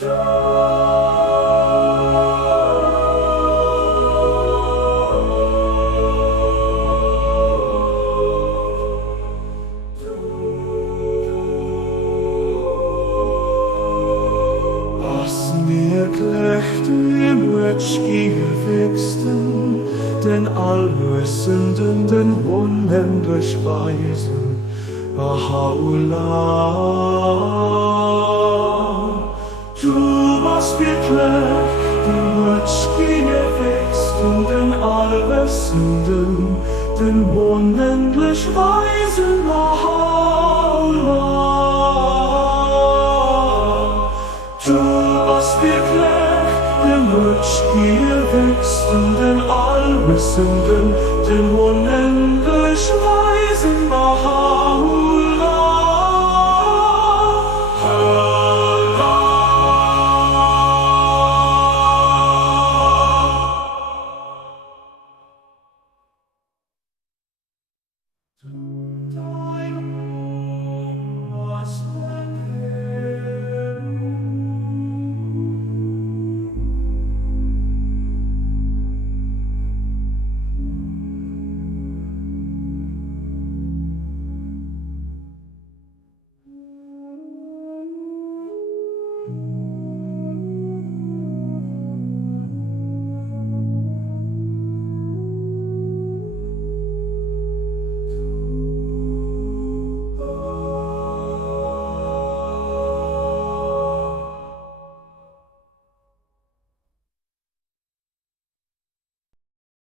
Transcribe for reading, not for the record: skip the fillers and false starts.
Was mir Knechten im Rötschki gewächsten, den Allwissenden, den unendlich Weisen, Ahaula. Du was mir Knecht im Rötschki gewächsten, den Allwissenden, den unendlich Weisen, Ahaula. Du was wirklich dem Rötschki gewächsten, den Allwissenden, den unendlich Weisen, Ahaula.